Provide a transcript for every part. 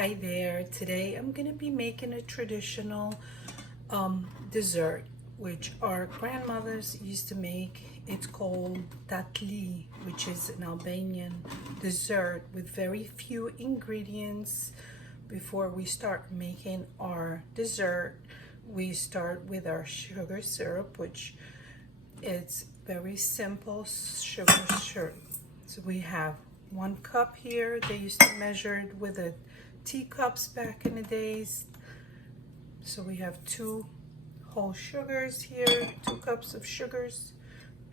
Hi there. Today I'm going to be making a traditional dessert which our grandmothers used to make. It's called Tatli, which is an Albanian dessert with very few ingredients. Before we start making our dessert, we start with our sugar syrup, which it's very simple sugar syrup. So we have 1 cup here. They used to measure it with a teacups back in the days. So we have 2 whole sugars here, 2 cups of sugars,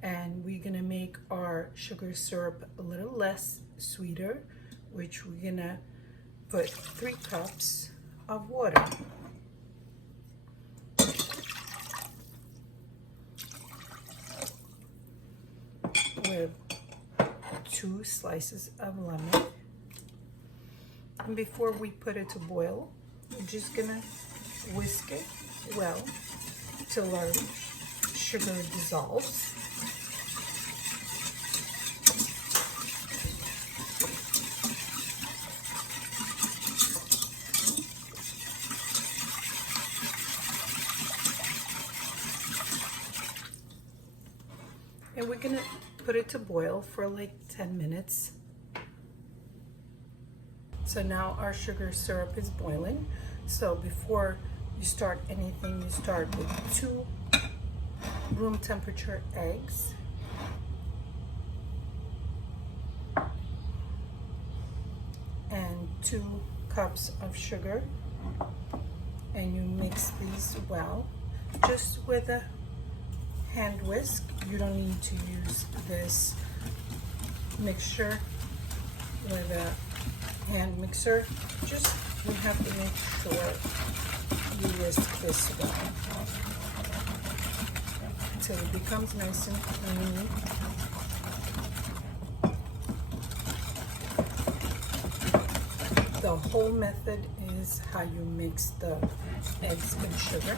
and we're gonna make our sugar syrup a little less sweeter, which we're gonna put 3 cups of water. With 2 slices of lemon. And before we put it to boil, we're just gonna whisk it well till our sugar dissolves. And we're gonna put it to boil for like 10 minutes. So now our sugar syrup is boiling. So before you start anything, you start with 2 room temperature eggs. And 2 cups of sugar. And you mix these well, just with a hand whisk. You don't need to use this mixture with a hand mixer. Just we have to make sure you whisk this well until it becomes nice and creamy. The whole method is how you mix the eggs and sugar.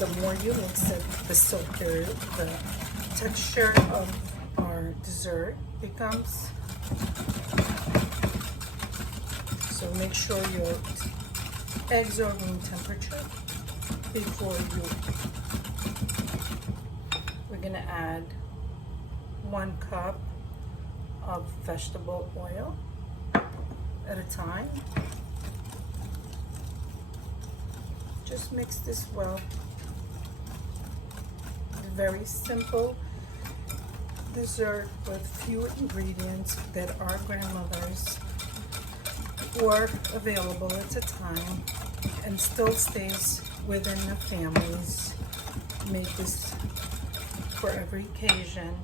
The more you mix it, the silkier the texture of our dessert becomes. So make sure your eggs are room temperature before we're gonna add 1 cup of vegetable oil at a time. Just mix this well. Very simple dessert with few ingredients that our grandmothers were available at the time and still stays within the families. Make this for every occasion.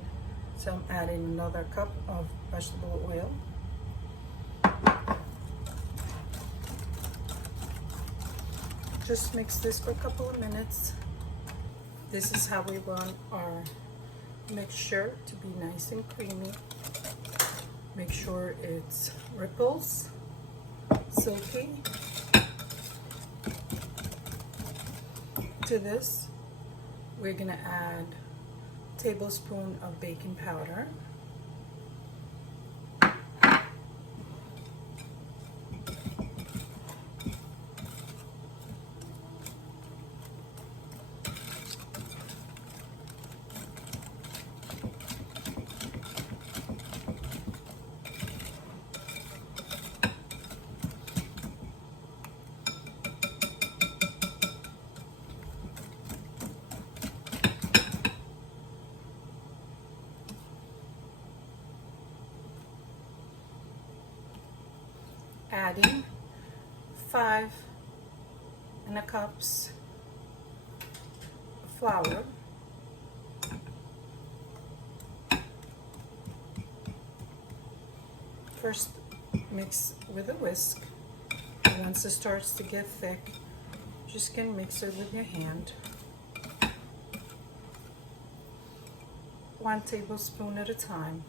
So I'm adding another cup of vegetable oil. Just mix this for a couple of minutes. This is how we want our mixture to be nice and creamy. Make sure it's ripples, silky. To this, we're gonna add a tablespoon of baking powder. Adding 5 cups of flour. First mix with a whisk. Once it starts to get thick, just gonna mix it with your hand. 1 tablespoon at a time.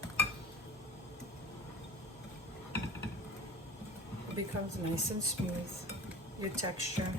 Becomes nice and smooth, your texture.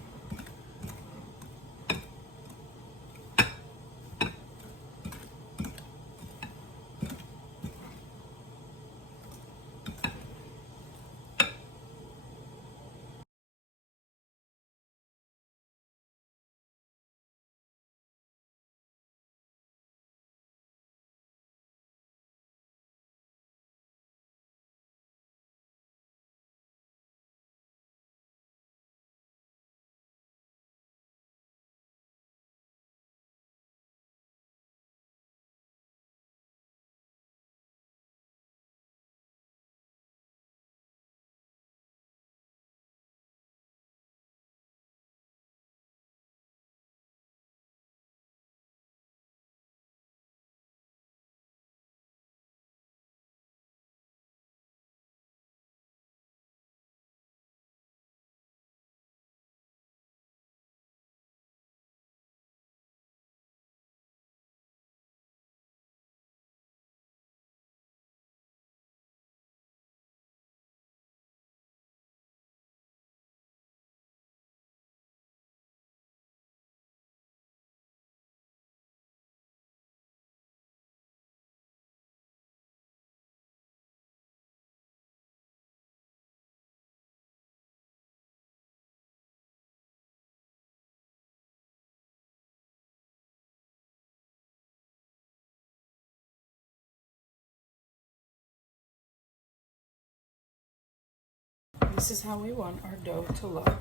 This is how we want our dough to look.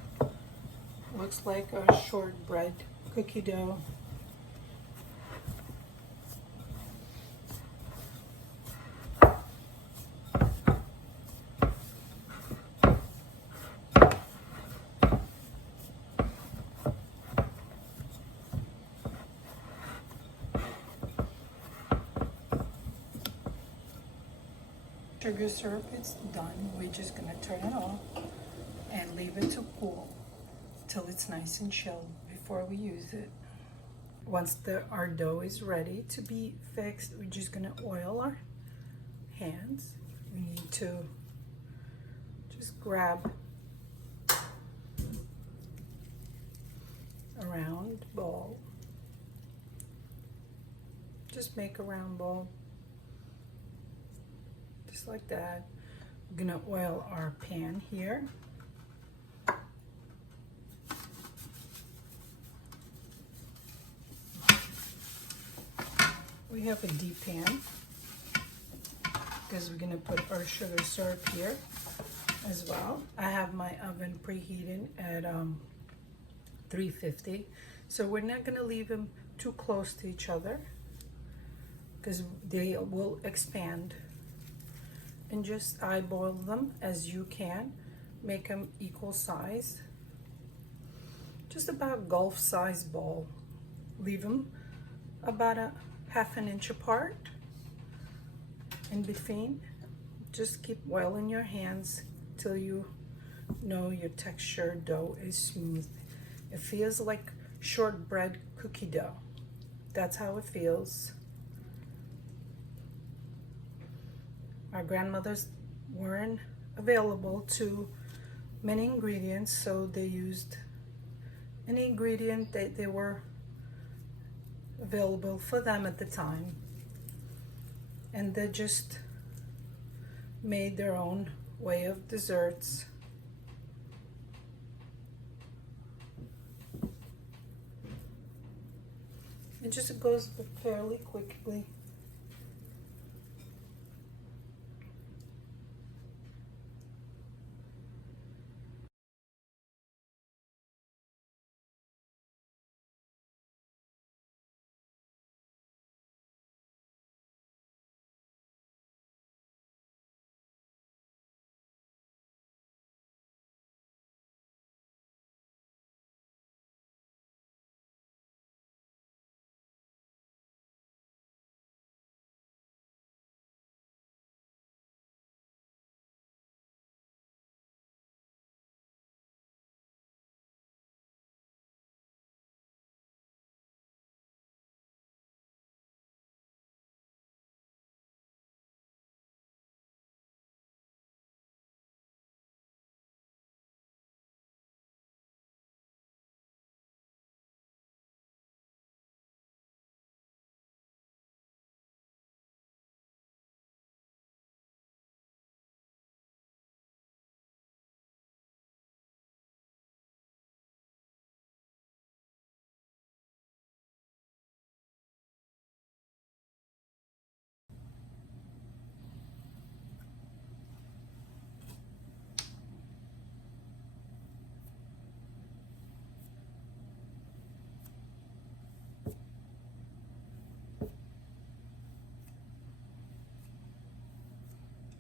Looks like a shortbread cookie dough. Sugar syrup is done. We're just gonna turn it off and leave it to cool till it's nice and chilled before we use it. Once our dough is ready to be fixed, we're just gonna oil our hands. We need to just grab a round ball. Just make a round ball. Just like that. We're gonna oil our pan here. We have a deep pan because we're gonna put our sugar syrup here as well. I have my oven preheated at 350, so we're not gonna leave them too close to each other because they will expand. And just eyeball them as you can. Make them equal size. Just about golf size ball. Leave them about a half an inch apart in between. Just keep oiling your hands till you know your texture dough is smooth. It feels like shortbread cookie dough. That's how it feels. Our grandmothers weren't available to many ingredients, so they used any ingredient that they were available for them at the time, and they just made their own way of desserts. It just goes fairly quickly.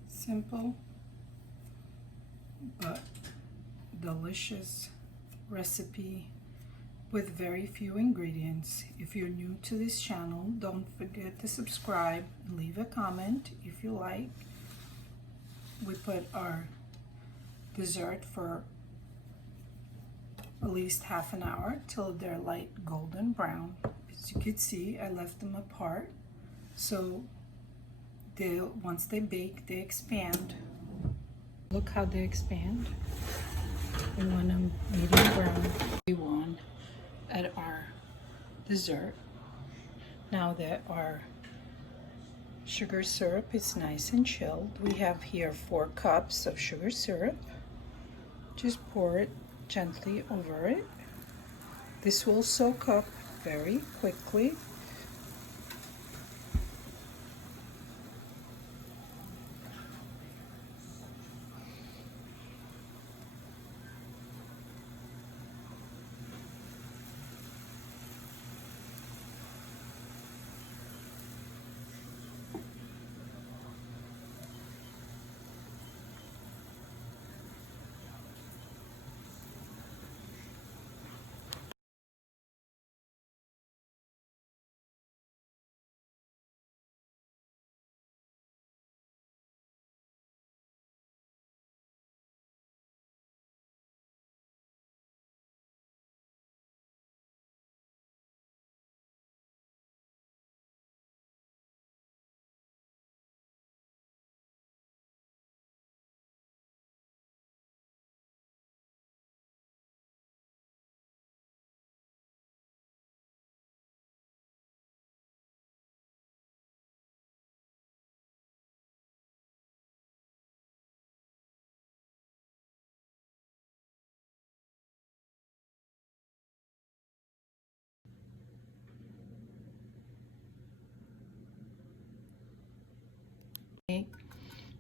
Simple but delicious recipe with very few ingredients. If you're new to this channel, don't forget to subscribe and leave a comment if you like. We put our dessert for at least half an hour till they're light golden brown. As you can see, I left them apart, so once they bake, they expand. Look how they expand. We want them medium brown. We want at our dessert. Now that our sugar syrup is nice and chilled, we have here 4 cups of sugar syrup. Just pour it gently over it. This will soak up very quickly.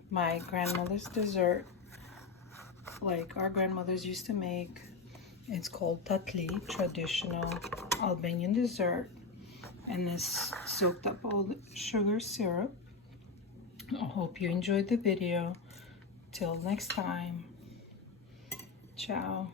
my grandmother's dessert, like our grandmothers used to make. It's called Tatli, traditional Albanian dessert, and this soaked up all the sugar syrup. I hope you enjoyed the video. Till next time, ciao.